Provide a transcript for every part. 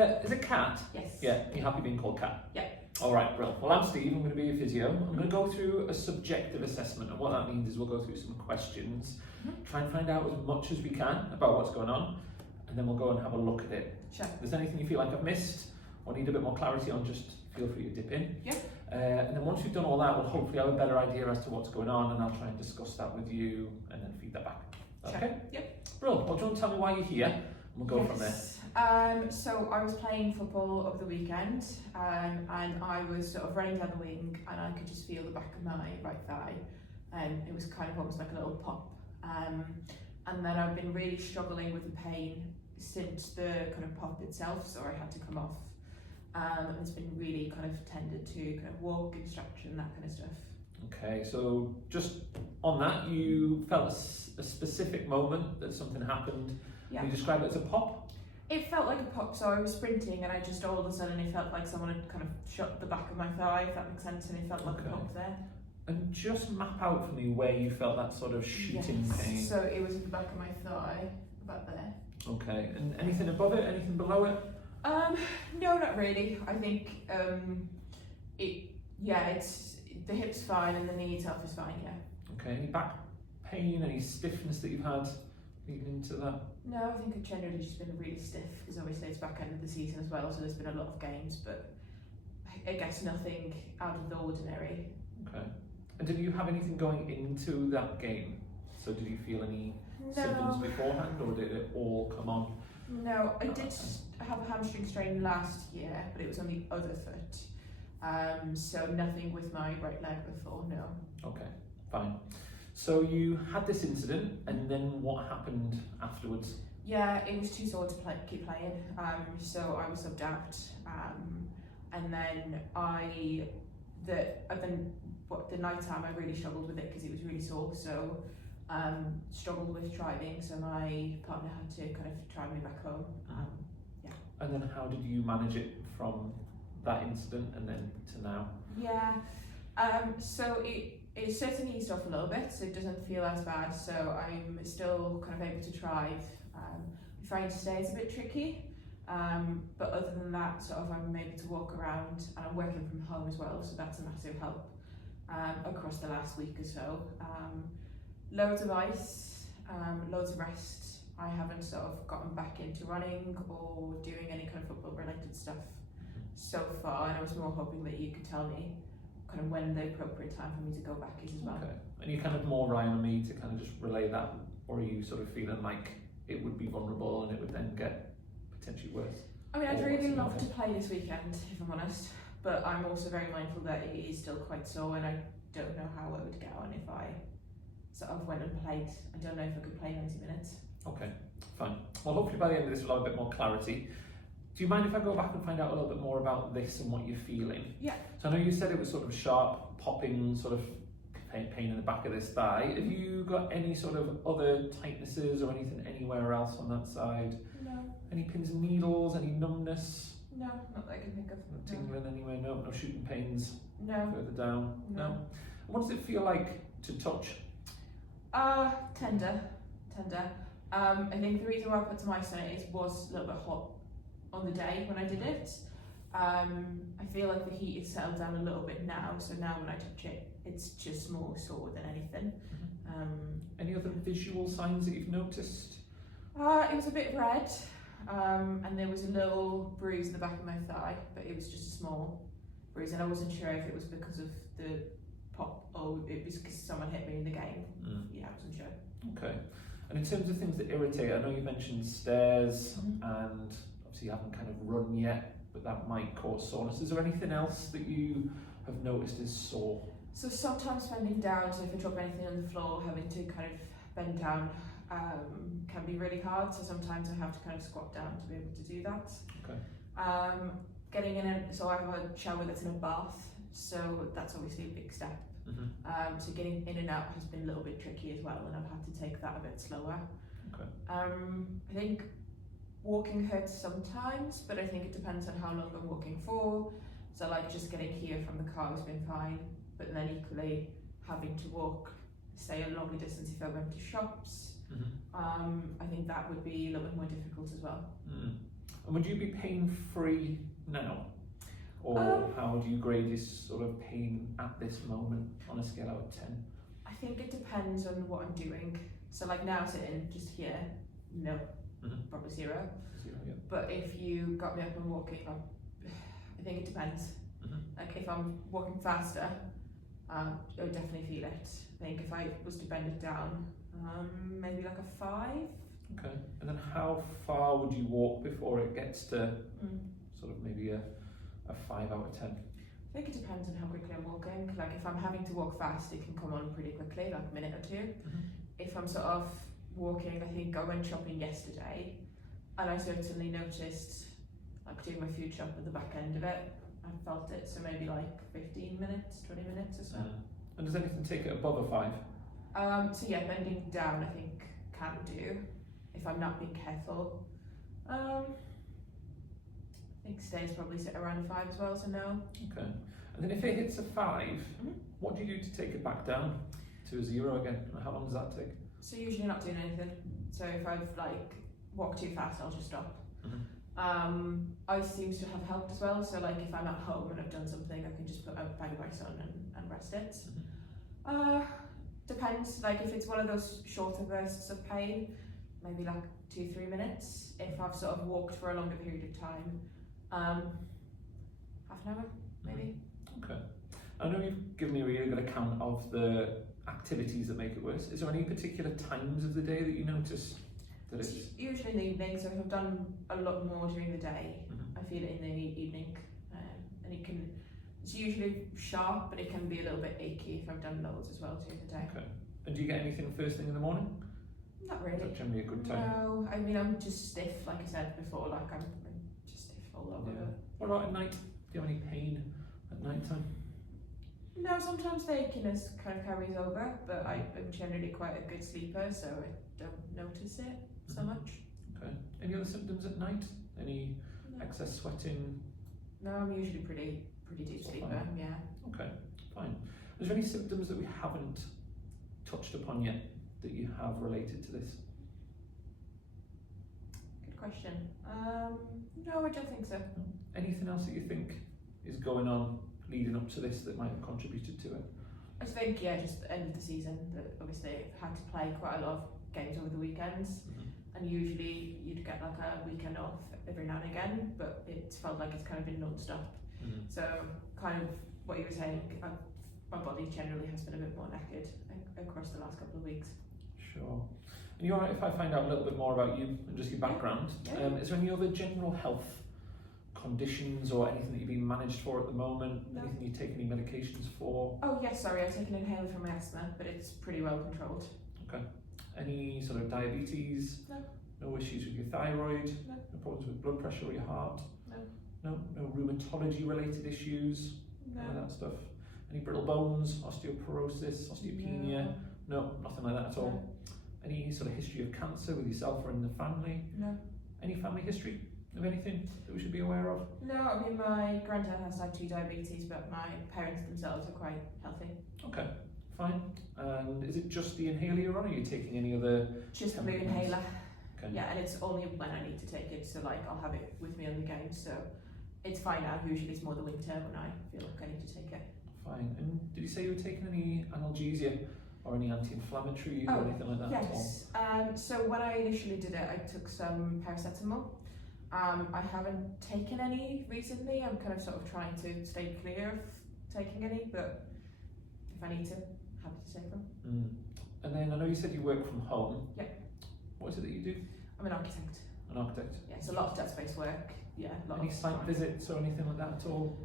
Is it Kat? Yes. Yeah, you happy being called Kat? Yeah. All right, brilliant. Well, I'm Steve, I'm going to be your physio. I'm going to go through a subjective assessment, and what that means is we'll go through some questions, try and find out as much as we can about what's going on, and then we'll go and have a look at it. Sure. If there's anything you feel like I've missed or need a bit more clarity on, just feel free to dip in. Yeah. And then once we've done all that, we'll hopefully have a better idea as to what's going on, and I'll try and discuss that with you and then feed that back. Okay? Sure. Yep. Brilliant. Well, do you want to tell me why you're here? And we'll go from there. So I was playing football over the weekend, and I was sort of running down the wing, and I could just feel the back of my right thigh, and it was kind of almost like a little pop. And then I've been really struggling with the pain since the kind of pop itself, so I had to come off. It's been really kind of tended to kind of walking, stretching, that kind of stuff. Okay, so just on that, you felt a specific moment that something happened. Yeah. Can you describe it as a pop? It felt like a pop, so I was sprinting and I just all of a sudden it felt like someone had kind of shut the back of my thigh, if that makes sense, and it felt like a pop there. And just map out for me where you felt that sort of shooting pain. So it was in the back of my thigh, about there. Okay, and anything above it, anything below it? No, not really. I think it's the hip's fine and the knee itself is fine, yeah. Okay, any back pain, any stiffness that you've had leading into that? No, I think I've generally just been really stiff because obviously it's back end of the season as well, so there's been a lot of games, but I guess nothing out of the ordinary. Okay. And did you have anything going into that game? So did you feel any symptoms beforehand, or did it all come on? No, I did have a hamstring strain last year, but it was on the other foot. So nothing with my right leg before, no. Okay, fine. So you had this incident, and then what happened afterwards? Yeah, it was too sore to keep playing. So I was subbed out, and then the night time I really struggled with it because it was really sore. So struggled with driving. So my partner had to kind of drive me back home. Yeah. And then how did you manage it from that incident and then to now? Yeah. So it certainly eased off a little bit, so it doesn't feel as bad. So I'm still kind of able to drive. Trying to stay is a bit tricky, but other than that, sort of I'm able to walk around, and I'm working from home as well, so that's a massive help across the last week or so. Loads of ice, loads of rest. I haven't sort of gotten back into running or doing any kind of football related stuff so far, and I was more hoping that you could tell me kind of when the appropriate time for me to go back is as well. Okay, and you're kind of more relying on me to kind of just relay that, or are you sort of feeling like it would be vulnerable and it would then get potentially worse? I mean, I'd really love to play this weekend, if I'm honest, but I'm also very mindful that it is still quite sore, and I don't know how I would get on if I sort of went and played. I don't know if I could play 90 minutes. Okay, fine. Well, hopefully by the end of this we'll have a bit more clarity. Do you mind if I go back and find out a little bit more about this and what you're feeling? Yeah. So I know you said it was sort of sharp, popping, sort of pain in the back of this thigh. Have you got any sort of other tightnesses or anything anywhere else on that side? No. Any pins and needles, any numbness? No, not that I can think of. No tingling anywhere? No shooting pains? No. Further down? No. And what does it feel like to touch? Tender. I think the reason why I put some ice on it was a little bit hot on the day when I did it. I feel like the heat has settled down a little bit now, so now when I touch it, it's just more sore than anything. Any other visual signs that you've noticed? It was a bit red, and there was a little bruise in the back of my thigh, but it was just a small bruise, and I wasn't sure if it was because of the pop or it was because someone hit me in the game. Yeah, I wasn't sure. Okay. And in terms of things that irritate, I know you mentioned stairs, and obviously you haven't kind of run yet, but that might cause soreness. Is there anything else that you have noticed is sore? So sometimes bending down, so if I drop anything on the floor, having to kind of bend down can be really hard. So sometimes I have to kind of squat down to be able to do that. Okay. Getting in, so I have a shower that's in a bath, so that's obviously a big step. So getting in and out has been a little bit tricky as well, and I've had to take that a bit slower. Okay. I think walking hurts sometimes, but I think it depends on how long I'm walking for. So like just getting here from the car has been fine, but then equally having to walk, say, a longer distance if I went to shops, I think that would be a little bit more difficult as well. And would you be pain-free now? Or how would you grade this sort of pain at this moment on a scale out of 10? I think it depends on what I'm doing. So like now sitting just here, no, probably 0. 0, yeah. But if you got me up and walking, I think it depends. Like if I'm walking faster, I would definitely feel it. I think if I was to bend it down, maybe like a 5. Okay, and then how far would you walk before it gets to sort of maybe a 5 out of 10? I think it depends on how quickly I'm walking. Like if I'm having to walk fast, it can come on pretty quickly, like a minute or 2. If I'm sort of walking, I think I went shopping yesterday and I certainly noticed like doing my food shop at the back end of it. I felt it, so maybe like 15 minutes, 20 minutes or so. And does anything take it above a 5? So yeah, bending down I think can do, if I'm not being careful. I think stays probably sit around a 5 as well, so no. Okay, and then if it hits a 5, what do you do to take it back down to a 0 again? How long does that take? So usually not doing anything. So if I've like walked too fast, I'll just stop. Ice seems to have helped as well, so like if I'm at home and I've done something, I can just put a bag of ice on and rest it. Depends, like if it's one of those shorter bursts of pain, maybe like 2-3 minutes. If I've sort of walked for a longer period of time, half an hour maybe. Okay, I know you've given me a really good account of the activities that make it worse. Is there any particular times of the day that you notice that It's usually in the evening, so if I've done a lot more during the day, I feel it in the evening, and it's usually sharp, but it can be a little bit achy if I've done loads as well during the day. Okay, and do you get anything first thing in the morning? Not really. Is that generally a good time? No, I mean I'm just stiff, like I said before, like I'm just stiff all over. Yeah. What about at night? Do you have any pain at night time? No, sometimes the achiness kind of carries over, but I'm generally quite a good sleeper, so I don't notice it so much. Okay. Any other symptoms at night? Any excess sweating? No, I'm usually pretty deep sleeper. Fine. Yeah. Okay, fine. Is there any symptoms that we haven't touched upon yet that you have related to this? Good question. No, I don't think so. Anything else that you think is going on leading up to this that might have contributed to it? I think just the end of the season. That obviously I've had to play quite a lot of games over the weekends, and usually you'd get like a weekend off every now and again, but it's felt like it's kind of been non-stop. So kind of what you were saying, my body generally has been a bit more knackered across the last couple of weeks. Sure. And you're alright if I find out a little bit more about you and just your background? Yeah. Is there any other general health conditions or anything that you're being managed for at the moment? No. Anything you take any medications for? Oh yes, sorry, I take an inhaler for my asthma, but it's pretty well controlled. Okay. Any sort of diabetes? No. No issues with your thyroid? No. No problems with blood pressure or your heart? No. No rheumatology related issues? No. None of that stuff? Any brittle bones, osteoporosis, osteopenia? No, nothing like that at all? No. Any sort of history of cancer with yourself or in the family? No. Any family history of anything that we should be aware of? No, I mean my granddad has type 2 diabetes, but my parents themselves are quite healthy. Okay, fine. And is it just the inhaler you're on, or are you taking any other? Just the blue chemicals? inhaler. Okay. Yeah, and it's only when I need to take it, so like I'll have it with me on the game, so it's fine now. Usually it's more the winter when I feel like I need to take it. Fine. And did you say you were taking any analgesia or any anti-inflammatory or anything like that at all? Yes. So when I initially did it, I took some paracetamol. I haven't taken any recently. I'm kind of sort of trying to stay clear of taking any, but if I need to, happy to take them. And then I know you said you work from home. Yeah. What is it that you do? I'm an architect. An architect. Yeah, it's a lot of desk-based work. Yeah. Any site visits or anything like that at all?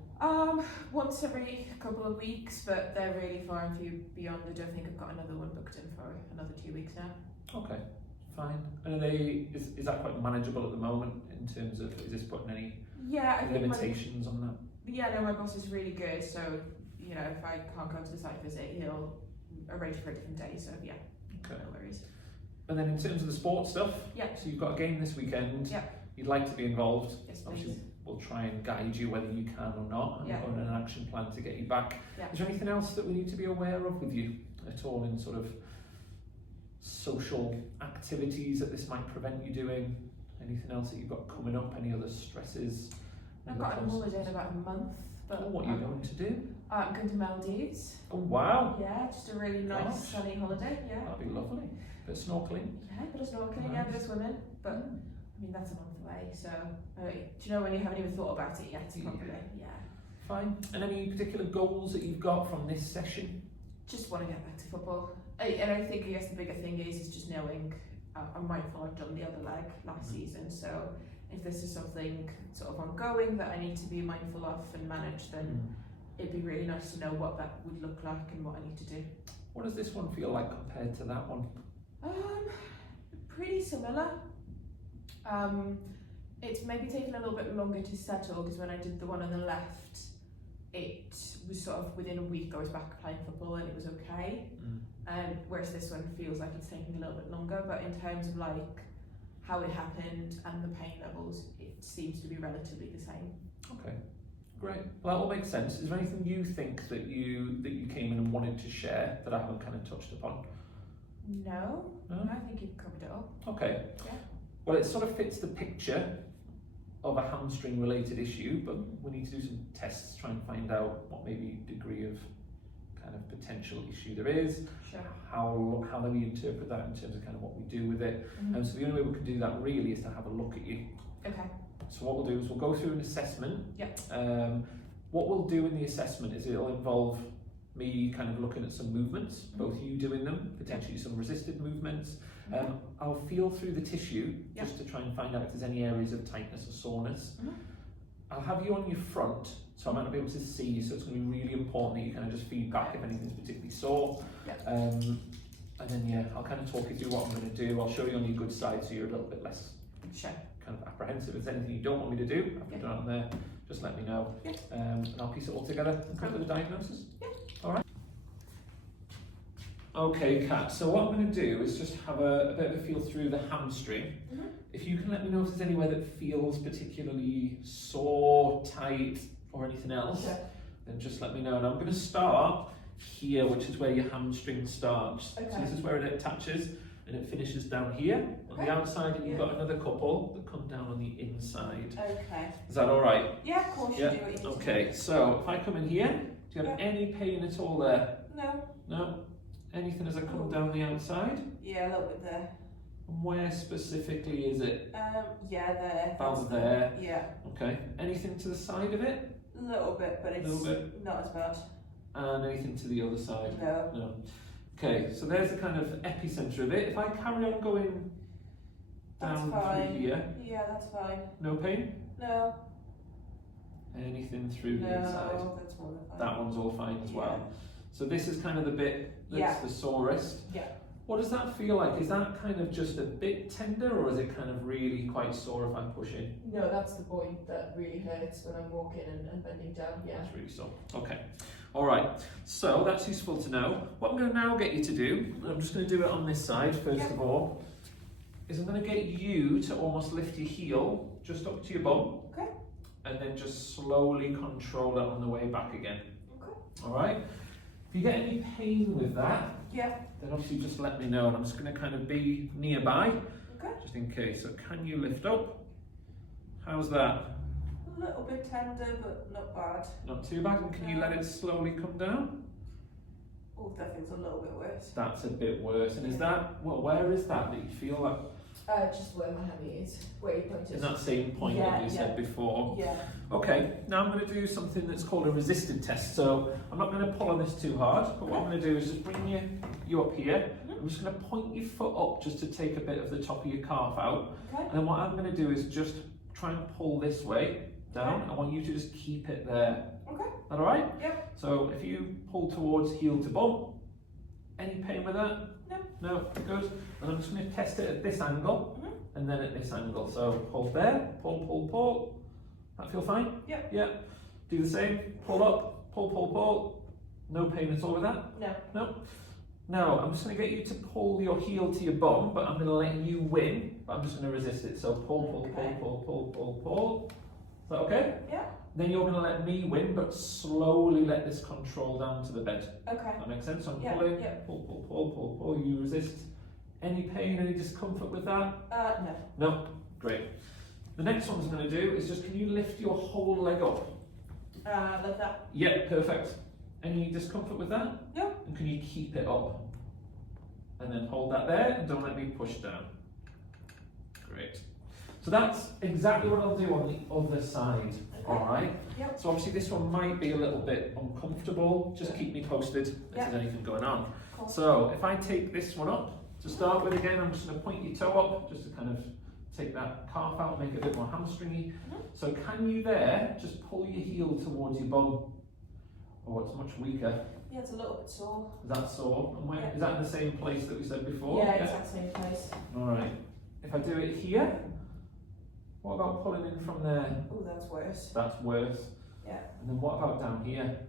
Once every couple of weeks, but they're really far and few beyond. I don't think I've got another one booked in for another 2 weeks now. Okay, fine. And are is that quite manageable at the moment in terms of, is this putting any I think limitations on that? No, my boss is really good, so if I can't go to the site visit, he'll arrange for a different day, so yeah, okay. No worries. And then in terms of the sports stuff, so you've got a game this weekend, you'd like to be involved. Yes, obviously please. We'll try and guide you whether you can or not, and put in an action plan to get you back. Is there anything else that we need to be aware of with you at all in sort of social activities that this might prevent you doing? Anything else that you've got coming up? Any other stresses? I've got a holiday in about a month. But what are you going to do? I'm going to Maldives. Oh wow! Yeah, just a really nice sunny holiday. Yeah. That'd be lovely. Bit of snorkeling. Yeah, a bit of snorkeling, yeah, a bit of swimming. But I mean, that's a month away. So do you know when you haven't even thought about it yet? Probably. Yeah. Fine. And any particular goals that you've got from this session? Just want to get back to football. And I think, I guess the bigger thing is just knowing I'm mindful I've done the other leg last season. So if this is something sort of ongoing that I need to be mindful of and manage, then it'd be really nice to know what that would look like and what I need to do. What does this one feel like compared to that one? Pretty similar. It's maybe taken a little bit longer to settle because when I did the one on the left, it was sort of within a week I was back playing football and it was okay. Whereas this one feels like it's taking a little bit longer, but in terms of like how it happened and the pain levels, it seems to be relatively the same. Okay, great. Well, that all makes sense. Is there anything you think that you came in and wanted to share that I haven't kind of touched upon? No, I think you've covered it all. Okay. Yeah. Well, it sort of fits the picture of a hamstring related issue, but we need to do some tests to try and find out what maybe degree of kind of potential issue there is, Sure. how do we interpret that in terms of kind of what we do with it. So the only way we can do that really is to have a look at you. Okay. So what we'll do is we'll go through an assessment. Yeah. What we'll do in the assessment is it'll involve me kind of looking at some movements, both you doing them, potentially some resisted movements. I'll feel through the tissue just to try and find out if there's any areas of tightness or soreness. I'll have you on your front, so I might not be able to see you, so it's going to be really important that you kind of just feedback if anything's particularly sore. And then I'll kind of talk you through what I'm going to do. I'll show you on your good side so you're a little bit less kind of apprehensive. If there's anything you don't want me to do, I've put it on there, just let me know. And I'll piece it all together and come to the diagnosis. Alright. Okay, Kat, so what I'm going to do is just have a bit of a feel through the hamstring. If you can let me know if there's anywhere that feels particularly sore, tight, or anything else, then just let me know. And I'm going to start here, which is where your hamstring starts. So this is where it attaches and it finishes down here on the outside, and you've got another couple that come down on the inside. Okay. Is that all right? Yeah, of course you do. Okay, so if I come in here, do you have any pain at all there? No. No? Anything as I come down the outside? Yeah, a little bit there. And where specifically is it? Yeah, there. About there? Yeah. Okay. Anything to the side of it? A little bit, but it's not as bad. And anything to the other side? No. No. Okay, so there's the kind of epicenter of it. If I carry on going down through here. Yeah, that's fine. No pain? No. Anything through the inside? No, that's more than fine. That one's all fine as well. So this is kind of the bit that's the sorest. Yeah. What does that feel like? Is that kind of just a bit tender, or is it kind of really quite sore if I'm pushing? No, that's the point that really hurts when I'm walking and bending down, That's really sore. Okay. All right. So that's useful to know. What I'm going to now get you to do, I'm just going to do it on this side first of all, is I'm going to get you to almost lift your heel just up to your bum. Okay. And then just slowly control it on the way back again. Okay. All right. If you get any pain with that, then obviously just let me know, and I'm just going to kind of be nearby, just in case. So can you lift up? How's that? A little bit tender, but not bad. Not too bad. And can you let it slowly come down? Oh, that feels a little bit worse. That's a bit worse. And is that, well, where is that you feel like? Just where my hammy is, where you pointed. In that same point that you said before? Yeah. Okay, now I'm going to do something that's called a resisted test. So I'm not going to pull on this too hard, but what I'm going to do is just bring you up here. I'm just going to point your foot up just to take a bit of the top of your calf out. And then what I'm going to do is just try and pull this way down. I want you to just keep it there. Okay. Is that all right? Yep. So if you pull towards heel to bum, any pain with that? No. No, good. And I'm just going to test it at this angle and then at this angle. So pull there, pull, pull, pull. That feel fine? Yep. Yeah. Do the same. Pull up, pull, pull, pull. No pain at all with that? No. No. Now I'm just going to get you to pull your heel to your bum, but I'm going to let you win. But I'm just going to resist it. So pull, pull, pull, pull, pull, pull, pull. Is that okay? Yeah. Then you're going to let me win, but slowly let this control down to the bed. Okay. That makes sense? So I'm pulling, pull, pull, pull, pull, pull. You resist. Any pain, any discomfort with that? No. No. Great. The next one I'm going to do is just, can you lift your whole leg up? Like that. Yeah, perfect. Any discomfort with that? Yeah. And can you keep it up? And then hold that there and don't let me push down. Great. So that's exactly what I'll do on the other side. All right. Yep. So obviously this one might be a little bit uncomfortable. Just keep me posted if Yep. there's anything going on. Cool. So if I take this one up to start with, again, I'm just going to point your toe up just to kind of take that calf out, make it a bit more hamstringy. So can you there just pull your heel towards your bum? Oh, it's much weaker. Yeah, it's a little bit sore. Is that sore? And where, Yeah. is that in the same place that we said before? Yeah, exact same place. All right. If I do it here, what about pulling in from there? Oh, that's worse. That's worse. Yeah. And then what about down here?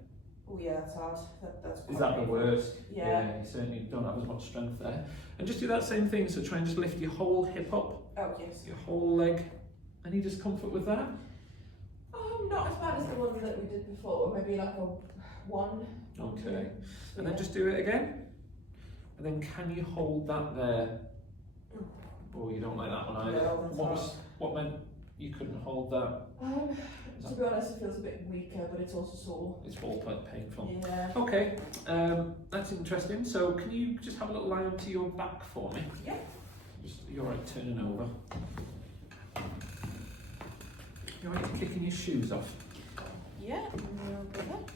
Oh yeah, that's hard. That's Is quite that the painful. worst? Yeah. You certainly don't have as much strength there. And just do that same thing. So try and just lift your whole hip up, Oh yes. your whole leg. Any discomfort with that? Not as bad as the one that we did before. Maybe like a 1. Okay. And then just do it again. And then can you hold that there? Oh, you don't like that one either. No, that's What meant you couldn't hold that? To be honest, it feels a bit weaker, but it's also sore. It's all quite painful. Yeah. Okay, that's interesting. So can you just have a little lie onto your back for me? Yeah. Just, you're right turning over. You're right kicking your shoes off. Yeah. A little bit.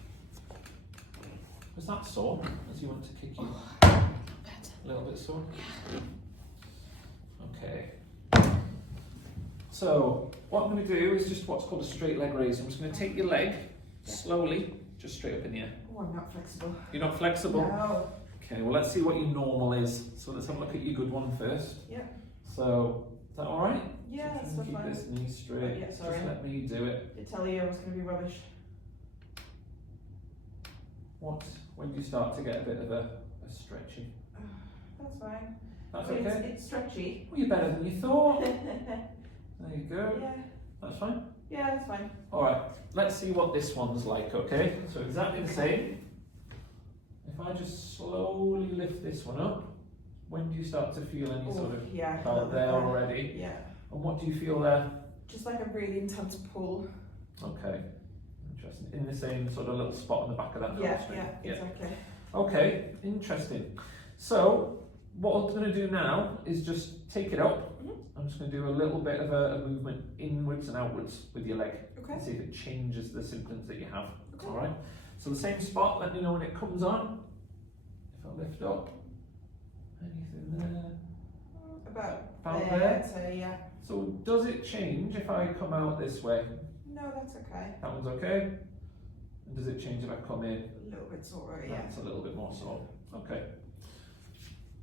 Was that sore as you went to kick you? Better. A little bit sore? Okay. So what I'm going to do is just what's called a straight leg raise. I'm just going to take your leg slowly, just straight up in the air. Oh, I'm not flexible. You're not flexible? No. Okay, well let's see what your normal is. So let's have a look at your good one first. Yeah. So, is that alright? Yeah, so that's keep fine. this knee straight. Yeah, sorry. Just let me do it. I tell you I was going to be rubbish. When do you start to get a bit of a stretchy? That's fine. That's I mean, okay? It's stretchy. Well, you're better than you thought. Yeah. There you go. That's fine. Yeah, that's fine. Alright, let's see what this one's like, okay? So exactly the same. If I just slowly lift this one up, when do you start to feel any sort of yeah, out there already? Yeah. And what do you feel there? Just like a really intense pull. Okay, interesting. In the same sort of little spot on the back of that hamstring. Yeah, exactly. Okay, interesting. So what I'm going to do now is just take it up. I'm just going to do a little bit of a movement inwards and outwards with your leg. Okay. And see if it changes the symptoms that you have. Okay. All right. So the same spot. Let me know when it comes on. If I lift up, anything there? About there. I'd say, yeah. So does it change if I come out this way? No, that's okay. That one's okay. And does it change if I come in? A little bit sore, yeah. That's a little bit more sore. Okay.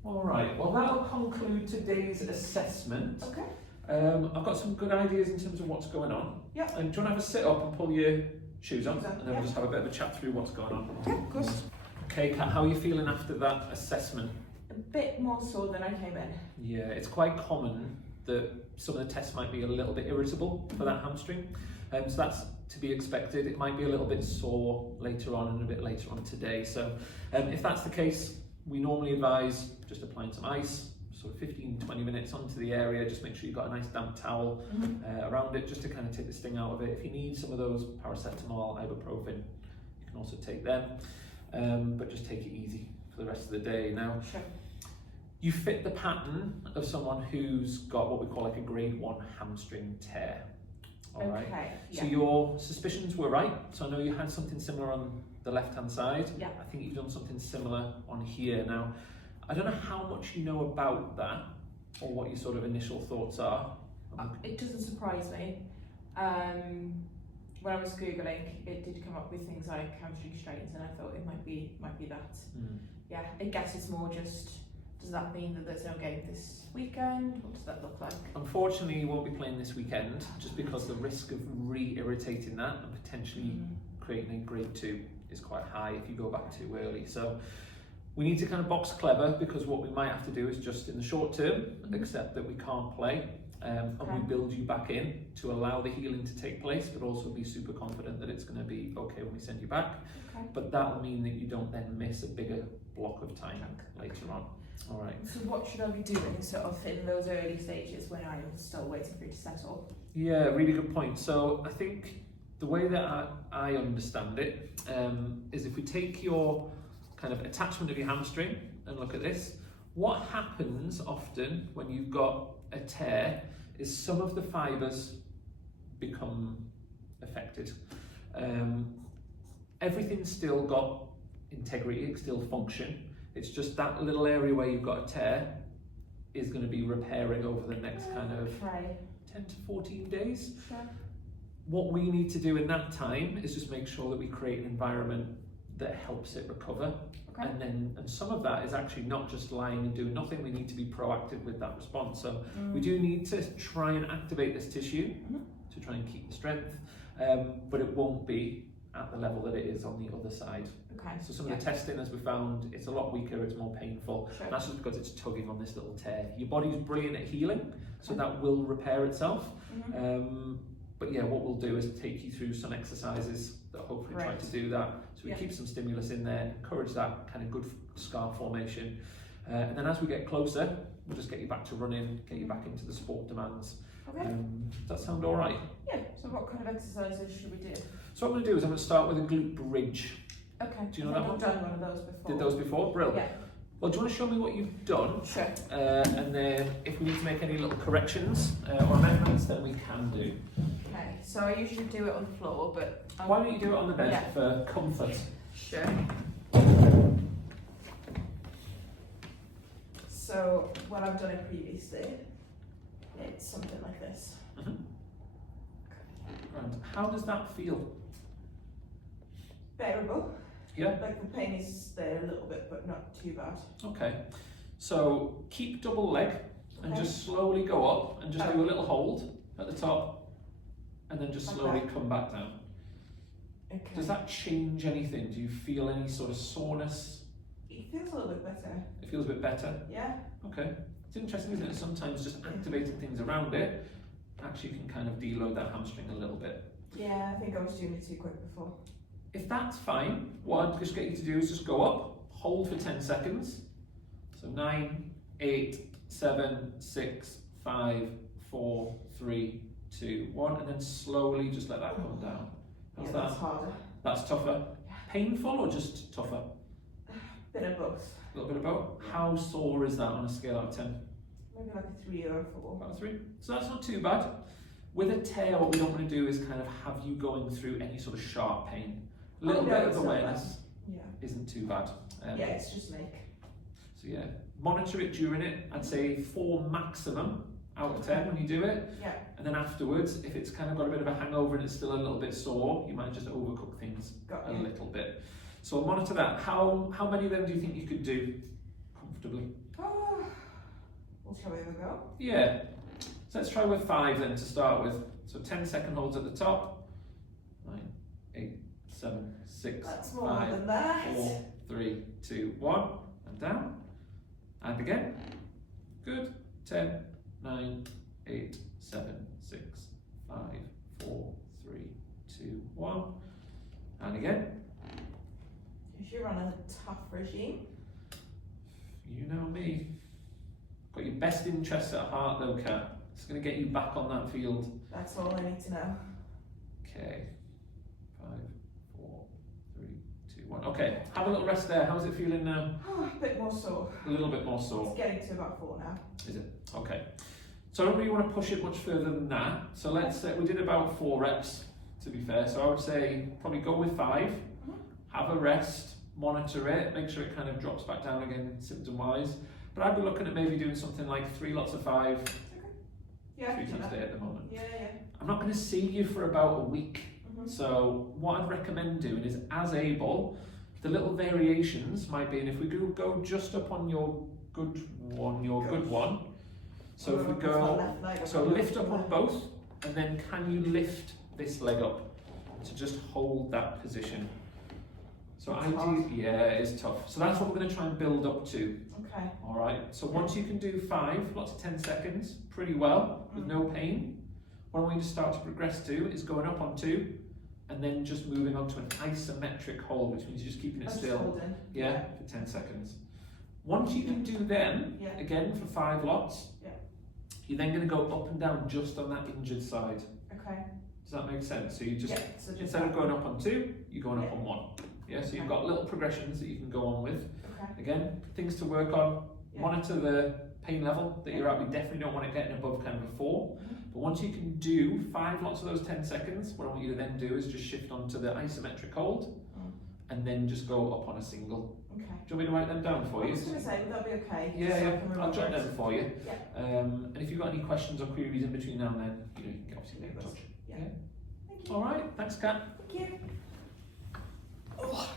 All right. Well, that'll conclude today's assessment. Okay. I've got some good ideas in terms of what's going on. Yeah. And do you want to have a sit up and pull your shoes on, Exactly, and then we'll just have a bit of a chat through what's going on. Yeah, of course. Okay, Kat, how are you feeling after that assessment? A bit more sore than I came in. Yeah, it's quite common that some of the tests might be a little bit irritable for that hamstring. So that's to be expected. It might be a little bit sore later on and a bit later on today. So if that's the case, we normally advise just applying some ice, sort of 15-20 minutes onto the area. Just make sure you've got a nice damp towel around it, just to kind of take the sting out of it. If you need some of those paracetamol, ibuprofen, you can also take them. But just take it easy for the rest of the day. Now, Sure. you fit the pattern of someone who's got what we call like a grade 1 hamstring tear. All right. Okay. So Yeah. your suspicions were right. So I know you had something similar on the left-hand side. Yeah. I think you've done something similar on here. Now, I don't know how much you know about that or what your sort of initial thoughts are. It doesn't surprise me. When I was Googling, it did come up with things like hamstring strains, and I thought it might be that. Yeah, I guess it's more just, does that mean that there's no game this weekend? What does that look like? Unfortunately, you won't be playing this weekend just because the risk of re-irritating that and potentially creating a grade 2 is quite high if you go back too early. So we need to kind of box clever, because what we might have to do is just in the short term accept that we can't play, and we build you back in to allow the healing to take place, but also be super confident that it's going to be okay when we send you back. Okay. But that will mean that you don't then miss a bigger block of time later on. All right. So what should I be doing sort of in those early stages when I'm still waiting for it to settle? Yeah, really good point. So I think the way that I understand it is if we take your kind of attachment of your hamstring and look at this, what happens often when you've got a tear is some of the fibres become affected. Everything's still got integrity, it's still function. It's just that little area where you've got a tear is going to be repairing over the next kind of 10 to 14 days. Sure. What we need to do in that time is just make sure that we create an environment that helps it recover. Okay. And some of that is actually not just lying and doing nothing. We need to be proactive with that response. So we do need to try and activate this tissue to try and keep the strength, but it won't be at the level that it is on the other side. Okay. So some of the testing, as we found, it's a lot weaker, it's more painful. Sure. That's just because it's tugging on this little tear. Your body's brilliant at healing, so that will repair itself. But yeah, what we'll do is take you through some exercises that hopefully try to do that. So we keep some stimulus in there, encourage that kind of good scar formation. And then as we get closer, we'll just get you back to running, get you back into the sport demands. Okay. Does that sound all right? Yeah, so what kind of exercises should we do? So what I'm going to do is I'm going to start with a glute bridge. Okay. Do you know that one? I've done one of those before. Did those before? Brilliant. Yeah. Well, do you want to show me what you've done? Sure. And then if we need to make any little corrections or amendments, then we can do. Okay, so I usually do it on the floor, but... Why don't you do it on the bed for comfort? Sure. So, when I've done it previously, it's something like this. And how does that feel? Bearable. Yeah? Like the pain is there a little bit, but not too bad. Okay. So keep double leg and just slowly go up and just do a little hold at the top and then just slowly come back down. Okay. Does that change anything? Do you feel any sort of soreness? It feels a little bit better. It feels a bit better? Yeah. Okay. It's interesting, isn't it? Sometimes just activating things around it actually can kind of deload that hamstring a little bit. Yeah, I think I was doing it too quick before. If that's fine, what I'd just get you to do is just go up, hold for 10 seconds. So 9, 8, 7, 6, 5, 4, 3, 2, 1, and then slowly just let that come down. How's that? That's harder. That's tougher. Painful or just tougher? Bit of both. A little bit of both. How sore is that on a scale out of 10? Maybe like a 3 or a 4. About a 3. So that's not too bad. With a tear, what we don't want to do is kind of have you going through any sort of sharp pain. A little bit of awareness isn't too bad. Yeah, it's just like. So yeah, monitor it during it. I'd say 4 maximum out of 10 when you do it. Yeah. And then afterwards, if it's kind of got a bit of a hangover and it's still a little bit sore, you might just overcook things a little bit. So monitor that. How many of them do you think you could do comfortably? Oh, well, shall we have a go? Yeah. So let's try with 5 then to start with. So 10-second holds at the top. 9, 8, 7, 6, That's more 5, than that. 4, 3, 2, 1, and down. And again. Good. 10, 9, 8, 7, 6, 5, 4, 3, 2, 1. And again. If you're on a tough regime. You know me. Got your best interests at heart though, Kat. It's going to get you back on that field. That's all I need to know. Okay. 5, 4, 3, 2, 1. Okay, have a little rest there. How's it feeling now? Oh, a bit more sore. A little bit more sore. It's getting to about 4 now. Is it? Okay. So I don't really want to push it much further than that. So let's say we did about 4 reps, to be fair. So I would say probably go with 5. Have a rest, monitor it, make sure it kind of drops back down again symptom-wise. But I'd be looking at maybe doing something like 3 lots of 5, 3 times a day at the moment. Yeah. I'm not going to see you for about a week. So what I'd recommend doing is, as able, the little variations might be, and if we do go just up on your good one. So if we go, so lift up on both, and then can you lift this leg up to just hold that position? So it is tough. So that's what we're going to try and build up to. Okay. All right. So once you can do 5, lots of 10 seconds, pretty well, with no pain. What I want you to start to progress to is going up on 2, and then just moving on to an isometric hold, which means you're just keeping it still. Holding. Yeah, for 10 seconds. Once you can do them, Yeah. again for 5 lots, Yeah. you're then going to go up and down just on that injured side. Okay. Does that make sense? So you just, Yeah. So just instead of going up on 2, you're going up Yeah. on 1. Yeah, so you've Okay. got little progressions that you can go on with. Okay. Again, things to work on. Yeah. Monitor the pain level that you're at. We definitely don't want it getting above kind of a 4. Mhm. But once you can do 5 lots of those 10 seconds, what I want you to then do is just shift onto the isometric hold and then just go up on a single. Okay. Do you want me to write them down for I you? was going to say, would that be okay? Yeah, So I yeah. can I'll jot remember them for you. Yeah. And if you've got any questions or queries in between now and then, you know, you can obviously get in touch. Yeah. Yeah. Thank you. All right. Thanks, Kat. Thank you. Oh.